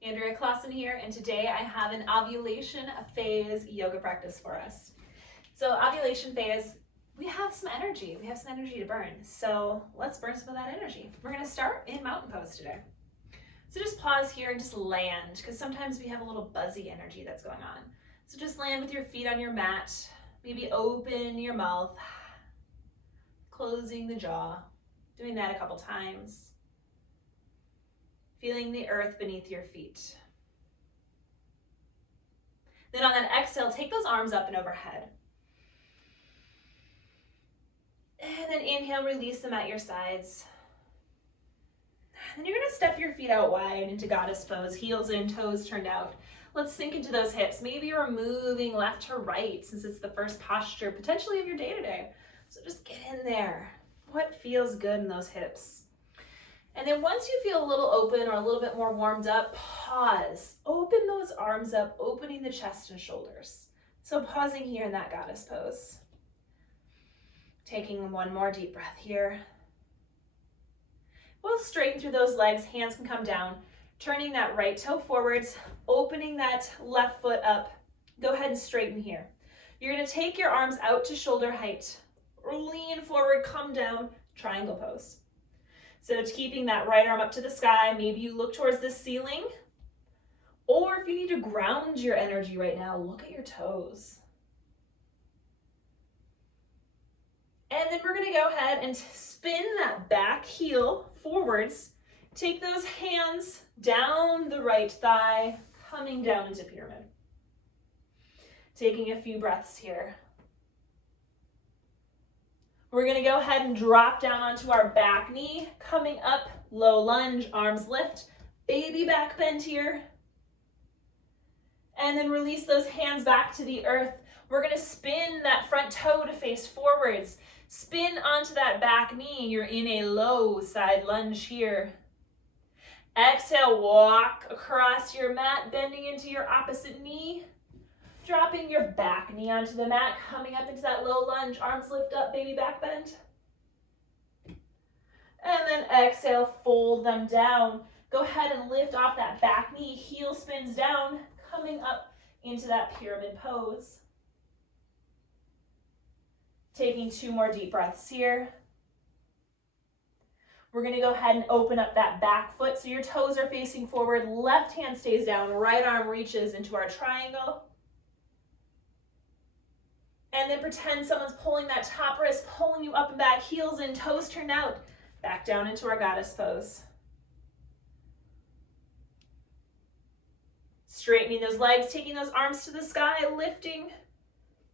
Andrea Clausen here, and today I have an ovulation phase yoga practice for us. So ovulation phase, we have some energy to burn. So let's burn some of that energy. We're gonna start in mountain pose today. So just pause here and just land, because sometimes we have a little buzzy energy that's going on. So just land with your feet on your mat, maybe open your mouth, closing the jaw, doing that a couple times. Feeling the earth beneath your feet. Then on that exhale, take those arms up and overhead. And then inhale, release them at your sides. And then you're gonna step your feet out wide into goddess pose, heels in, toes turned out. Let's sink into those hips. Maybe you're moving left to right since it's the first posture potentially of your day today. So just get in there. What feels good in those hips? And then once you feel a little open or a little bit more warmed up, pause. Open those arms up, opening the chest and shoulders. So pausing here in that goddess pose. Taking one more deep breath here. We'll straighten through those legs, hands can come down. Turning that right toe forwards, opening that left foot up. Go ahead and straighten here. You're gonna take your arms out to shoulder height. Lean forward, come down, triangle pose. So keeping that right arm up to the sky, maybe you look towards the ceiling, or if you need to ground your energy right now, look at your toes. And then we're gonna go ahead and spin that back heel forwards. Take those hands down the right thigh, coming down into pyramid. Taking a few breaths here. We're gonna go ahead and drop down onto our back knee, coming up, low lunge, arms lift, baby back bend here. And then release those hands back to the earth. We're gonna spin that front toe to face forwards. Spin onto that back knee. You're in a low side lunge here. Exhale, walk across your mat, bending into your opposite knee. Dropping your back knee onto the mat, coming up into that low lunge, arms lift up, baby back bend. And then exhale, fold them down. Go ahead and lift off that back knee, heel spins down, coming up into that pyramid pose. Taking two more deep breaths here. We're gonna go ahead and open up that back foot so your toes are facing forward, left hand stays down, right arm reaches into our triangle. And then pretend someone's pulling that top wrist, pulling you up and back, heels in, toes turned out, back down into our goddess pose. Straightening those legs, taking those arms to the sky, lifting.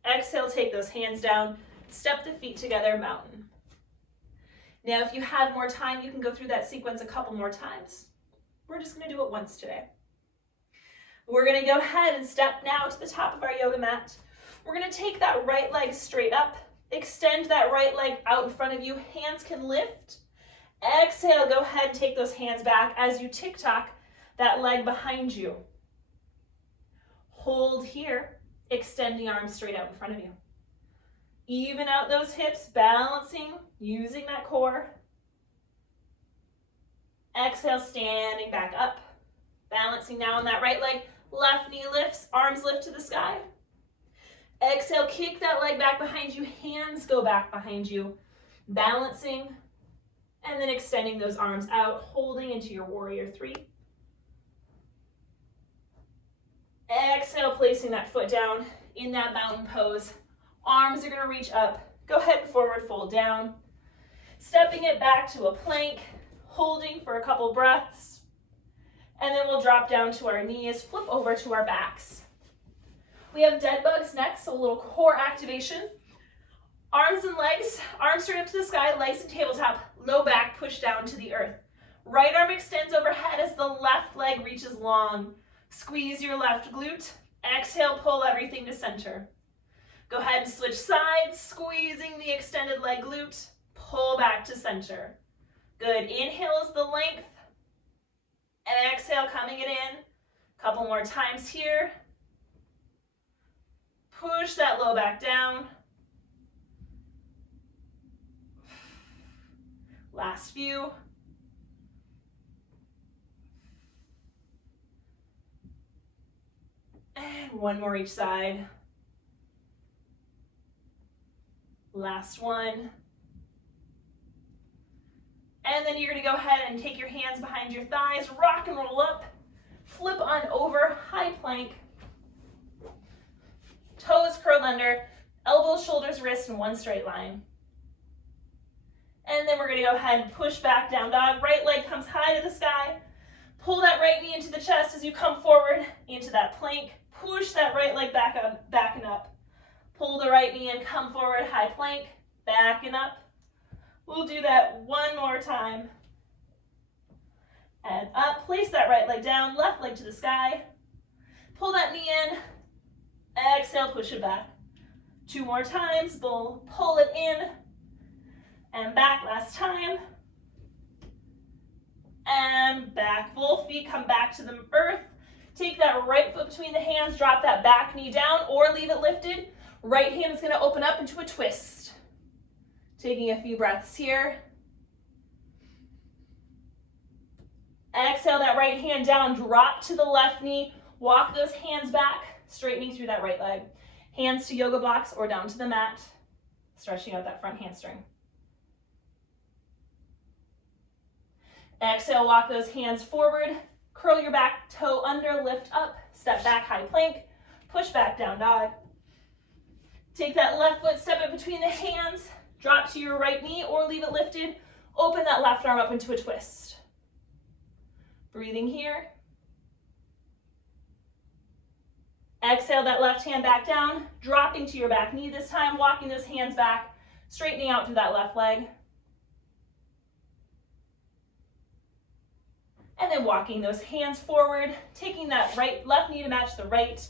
Exhale, take those hands down, step the feet together, mountain. Now, if you have more time, you can go through that sequence a couple more times. We're just gonna do it once today. We're gonna go ahead and step now to the top of our yoga mat. We're gonna take that right leg straight up, extend that right leg out in front of you, hands can lift. Exhale, go ahead and take those hands back as you tick-tock that leg behind you. Hold here, extending arms straight out in front of you. Even out those hips, balancing, using that core. Exhale, standing back up. Balancing now on that right leg, left knee lifts, arms lift to the sky. Exhale, kick that leg back behind you, hands go back behind you, balancing, and then extending those arms out, holding into your warrior three. Exhale, placing that foot down in that mountain pose. Arms are gonna reach up, go ahead and forward fold down. Stepping it back to a plank, holding for a couple breaths, and then we'll drop down to our knees, flip over to our backs. We have dead bugs next, so a little core activation. Arms and legs, arms straight up to the sky, legs and tabletop, low back, push down to the earth. Right arm extends overhead as the left leg reaches long. Squeeze your left glute. Exhale, pull everything to center. Go ahead and switch sides, squeezing the extended leg glute. Pull back to center. Good, inhale is the length. And exhale, coming it in. Couple more times here. Push that low back down. Last few. One more each side. Last one. And then you're going to go ahead and take your hands behind your thighs, rock and roll up, flip on over, high plank. Toes curled under, elbows, shoulders, wrists in one straight line. And then we're going to go ahead and push back, down dog. Right leg comes high to the sky. Pull that right knee into the chest as you come forward into that plank. Push that right leg back and up. Pull the right knee and come forward, high plank, back and up. We'll do that one more time. And up, place that right leg down, left leg to the sky. Pull that knee in. Exhale, push it back. Two more times, pull it in. And back, last time. And back. Both feet come back to the earth. Take that right foot between the hands, drop that back knee down or leave it lifted. Right hand is going to open up into a twist. Taking a few breaths here. Exhale that right hand down, drop to the left knee, walk those hands back, straightening through that right leg. Hands to yoga blocks or down to the mat, stretching out that front hamstring. Exhale, walk those hands forward, curl your back toe under, lift up, step back, high plank, push back, down dog. Take that left foot, step it between the hands, drop to your right knee or leave it lifted, open that left arm up into a twist. Breathing here. Exhale that left hand back down, dropping to your back knee this time, walking those hands back, straightening out through that left leg. And then walking those hands forward, taking that left knee to match the right.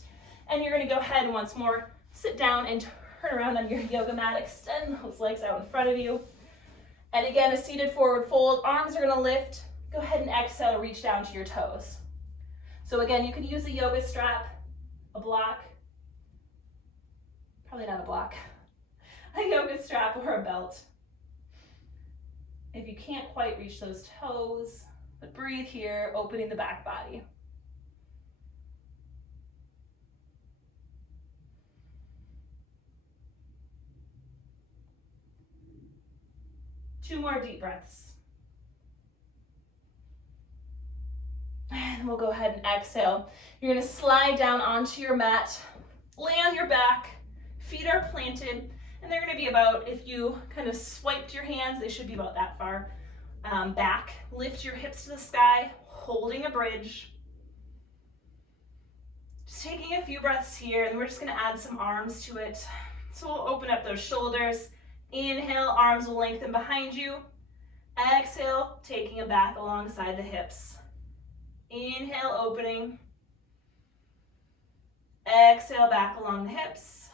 And you're going to go ahead and once more sit down and turn around on your yoga mat. Extend those legs out in front of you. And again, a seated forward fold. Arms are going to lift. Go ahead and exhale, reach down to your toes. So again, you could use a yoga strap, a block. Probably not a block. A yoga strap or a belt. If you can't quite reach those toes, but breathe here, opening the back body. Two more deep breaths. And we'll go ahead and exhale. You're going to slide down onto your mat, lay on your back, feet are planted, and they're going to be about, if you kind of swiped your hands, they should be about that far back. Lift your hips to the sky, holding a bridge. Just taking a few breaths here, and we're just going to add some arms to it. So we'll open up those shoulders. Inhale, arms will lengthen behind you. Exhale, taking it back alongside the hips. Inhale, opening. Exhale, back along the hips.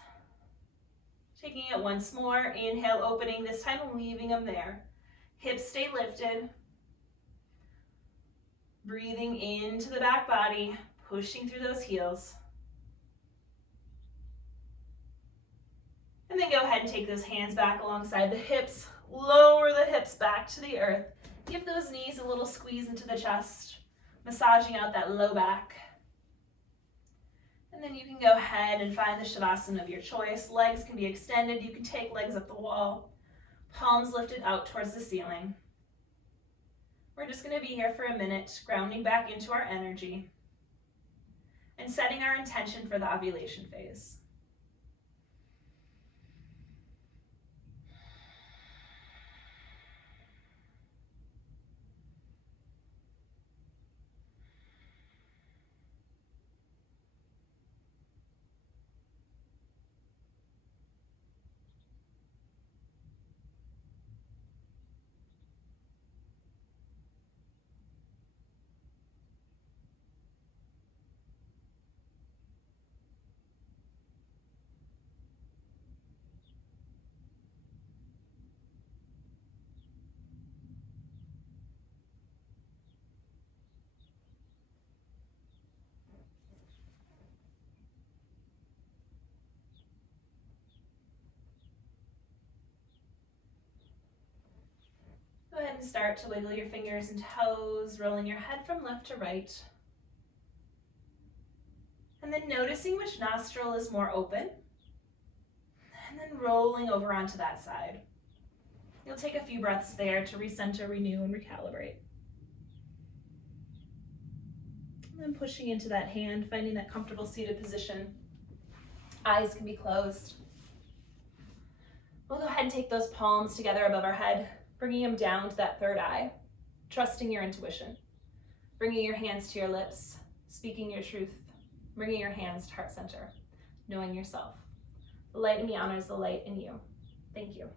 Taking it once more. Inhale, opening, this time leaving them there. Hips stay lifted. Breathing into the back body, pushing through those heels. And then go ahead and take those hands back alongside the hips. Lower the hips back to the earth. Give those knees a little squeeze into the chest, massaging out that low back. And then you can go ahead and find the Shavasana of your choice. Legs can be extended. You can take legs up the wall. Palms lifted out towards the ceiling. We're just going to be here for a minute, grounding back into our energy and setting our intention for the ovulation phase. Go ahead and start to wiggle your fingers and toes, rolling your head from left to right. And then noticing which nostril is more open. And then rolling over onto that side. You'll take a few breaths there to recenter, renew, and recalibrate. And then pushing into that hand, finding that comfortable seated position. Eyes can be closed. We'll go ahead and take those palms together above our head, bringing them down to that third eye, trusting your intuition, bringing your hands to your lips, speaking your truth, bringing your hands to heart center, knowing yourself. The light in me honors the light in you. Thank you.